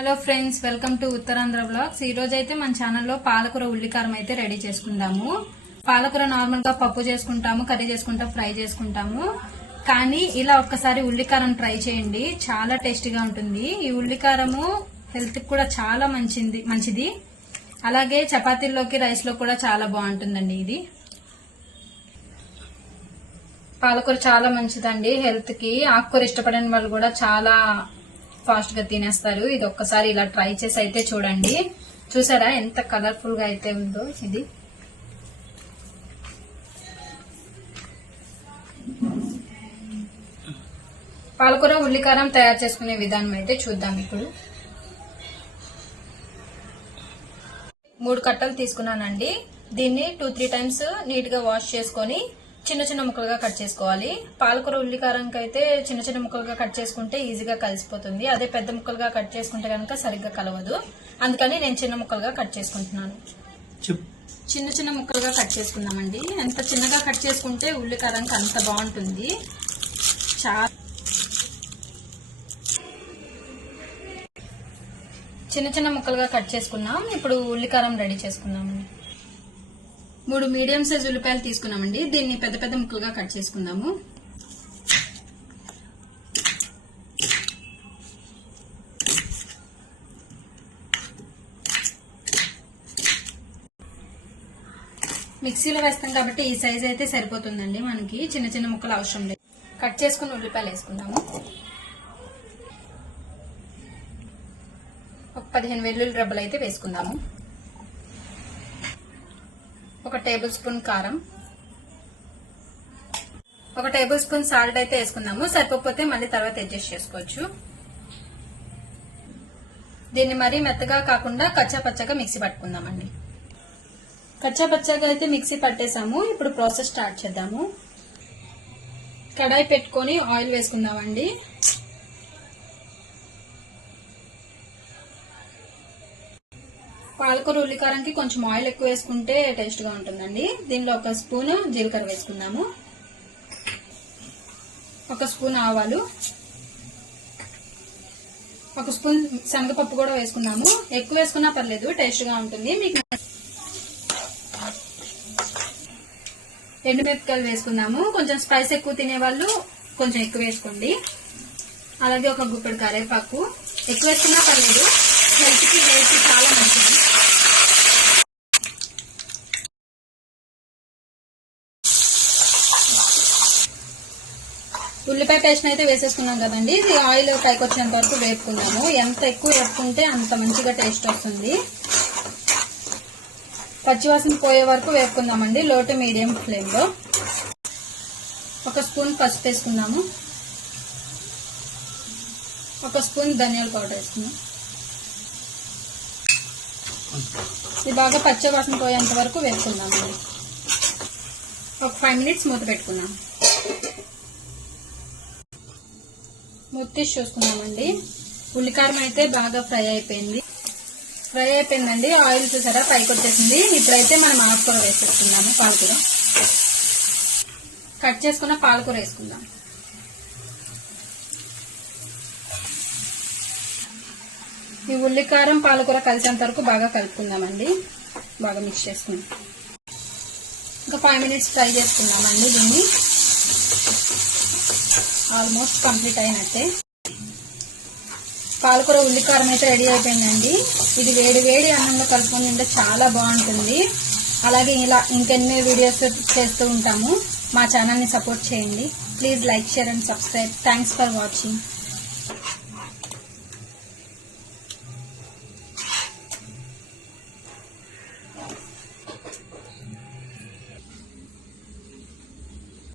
Hello friends welcome to Uttarandhra blogs ఈ రోజు అయితే మన ఛానల్లో పాలకూర ఉల్లికారం అయితే రెడీ చేసుకుందాము పాలకూర నార్మల్గా పప్పు చేసుకుంటాము కర్రీ చేసుకుంటాం ఫ్రై చేసుకుంటాము. కానీ ఇలా ఒక్కసారి ఉల్లికారం ట్రై చేయండి. చాలా టేస్టీగా ఉంటుంది. ఈ ఉల్లికారము హెల్త్ కూడా చాలా మంచిది మంచిది. అలాగే చపాతీల్లోకి రైస్లో కూడా చాలా బాగుంటుందండి ఇది. పాలకూర చాలా మంచిదండి. హెల్త్కి ఆకుకూర ఇష్టపడని వాళ్ళు కూడా చాలా ఫాస్ట్గా తినేస్తారు. ఇది ఒక్కసారి ఇలా ట్రై చేసి అయితే చూడండి. చూసారా ఎంత కలర్ఫుల్గా అయితే ఉందో ఇది. పాలకూర ఉల్లికారం తయారు చేసుకునే విధానం అయితే చూద్దాం ఇప్పుడు. మూడు కట్టలు తీసుకున్నానండి. దీన్ని టూ త్రీ టైమ్స్ నీట్గా వాష్ చేసుకొని చిన్న చిన్న ముక్కలుగా కట్ చేసుకోవాలి. పాలకూర ఉల్లికారంకి అయితే చిన్న చిన్న ముక్కలుగా కట్ చేసుకుంటే ఈజీగా కలిసిపోతుంది. అదే పెద్ద ముక్కలుగా కట్ చేసుకుంటే కనుక సరిగ్గా కలవదు. అందుకని నేను చిన్న ముక్కలుగా కట్ చేసుకుంటున్నాను. చిన్న చిన్న ముక్కలుగా కట్ చేసుకుందామండి. ఎంత చిన్నగా కట్ చేసుకుంటే ఉల్లికారంకి అంత బాగుంటుంది. చాలా చిన్న చిన్న ముక్కలుగా కట్ చేసుకున్నాం. ఇప్పుడు ఉల్లికారం రెడీ చేసుకుందామండి. మూడు మీడియం సైజ్ ఉల్లిపాయలు తీసుకున్నామండి. దీన్ని పెద్ద పెద్ద ముక్కలుగా కట్ చేసుకుందాము. మిక్సీలో వేస్తాం కాబట్టి ఈ సైజ్ అయితే సరిపోతుందండి మనకి. చిన్న చిన్న ముక్కలు అవసరం లేదు. కట్ చేసుకుని ఉల్లిపాయలు వేసుకుందాము. ఒక పదిహేను వెల్లుల్లి రబ్బలు అయితే వేసుకుందాము. ఒక టేబుల్ స్పూన్ కారం. ఒక టేబుల్ స్పూన్ సాల్ట్ అయితే వేసుకుందాము. సరిపోతే మళ్ళీ తర్వాత అడ్జస్ట్ చేసుకోవచ్చు. దీన్ని మరీ మెత్తగా కాకుండా కచ్చా పచ్చగా మిక్సీ పట్టుకుందామండి. కచ్చా పచ్చగా అయితే మిక్సీ పట్టేసాము. ఇప్పుడు ప్రాసెస్ స్టార్ట్ చేద్దాము. కడాయి పెట్టుకొని ఆయిల్ వేసుకుందామండి. పాలకూర ఉల్లికారంకి కొంచెం ఆయిల్ ఎక్కువ వేసుకుంటే టేస్ట్గా ఉంటుందండి. దీనిలో ఒక స్పూన్ జీలకర్ర వేసుకుందాము. ఒక స్పూన్ ఆవాలు. ఒక స్పూన్ శనగపప్పు కూడా వేసుకున్నాము ఎక్కువ వేసుకున్నా పర్లేదు టేస్ట్గా ఉంటుంది. మీకు ఎండుమిరపకాయలు వేసుకుందాము. కొంచెం స్పైస్ ఎక్కువ తినేవాళ్ళు కొంచెం ఎక్కువ వేసుకోండి. అలాగే ఒక గుప్పెడు కరేపాకు ఎక్కువ వేసుకున్నా పర్లేదు. హెల్త్కి హెల్త్ చాలా మంచిది ఉల్లిపాయ పేస్ట్ అయితే వేసేసుకున్నాం కదండి. ఇది ఆయిల్ పైకి వచ్చేంత వరకు వేపుకున్నాము ఎంత ఎక్కువ వేపుకుంటే అంత మంచిగా టేస్ట్ వస్తుంది. పచ్చివాసన పోయే వరకు వేపుకుందామండి. లో టు మీడియం ఫ్లేమ్లో. ఒక స్పూన్ పసుపు వేసుకుందాము. ఒక స్పూన్ ధనియాల పౌడర్ వేసుకుందాం. ఇది బాగా పచ్చ వాసన పోయేంత వరకు వేసుకుందామండి ఒక ఫైవ్ మినిట్స్ మూత పెట్టుకున్నాం మూత తీసి చూసుకున్నామండి ఉల్లికారం అయితే బాగా ఫ్రై అయిపోయింది. ఫ్రై అయిపోయిందండి. ఆయిల్ చూసారా? పైకి వచ్చేసింది. ఇప్పుడైతే మనం ఆకుకూర వేసేసుకుందాము పాలకూర. కట్ చేసుకున్న పాలకూర వేసుకుందాం. ఈ ఉల్లికారం పాలకూర కలిసేంత వరకు బాగా కలుపుకుందామండి. బాగా మిక్స్ చేసుకుందాం ఇంకా ఫైవ్ మినిట్స్ ఫ్రై చేసుకుందామండి దీన్ని. ఆల్మోస్ట్ కంప్లీట్ అయినట్టే. పాలకూర ఉల్లికారం అయితే రెడీ అయిపోయిందండి. ఇది వేడి వేడి అన్నంలో కలుపుకొని తింటే చాలా బాగుంటుంది. అలాగే ఇలా ఇంకెన్నో వీడియోస్ చేస్తూ ఉంటాము మా ఛానల్ని సపోర్ట్ చేయండి. Please like share and subscribe thanks for watching